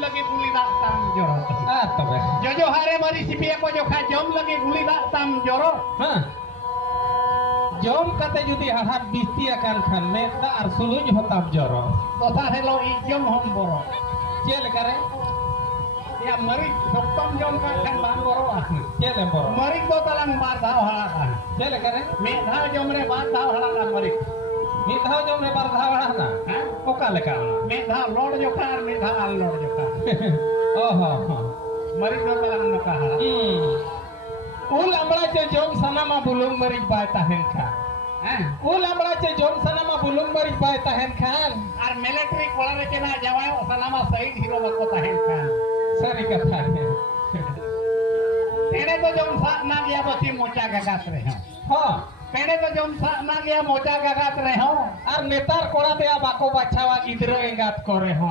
lagi buli dak tam joro. Tebe. Jojo hare mari sipi ko jo kha jom lagi buli dak tam joro. Jom kate judi hahat bisti akan khan meda ar suluj hotam joro. Tota helo I jom hom boro. Cel kare Ya mari doktom jom ka khan bang boro ah. cel boro. Mari ko talang bar dao halakan. Cel kare Me dao jom re bar dao halakan mari. mi dhao jom re bar dhao na. Ha? Oka leka. Me dao lord jo kha me dao al lord jo kha. Oh. Mari ko talang noka hala. Ul amra ce jom sanama bulung mari bai tahen khan. Ul amra ce jom sanama bulung mari bai tahen khan. Ar military kola re kena jawayo sanama sahid hero bako tahen khan. Sari katha hai. Tene to jom sa na gya bati mocha gagat re ho. Ha. Tene to jom sa na gya mocha gagat re ho. Ar netar kora dea bako bachawa gidra engat kore ho.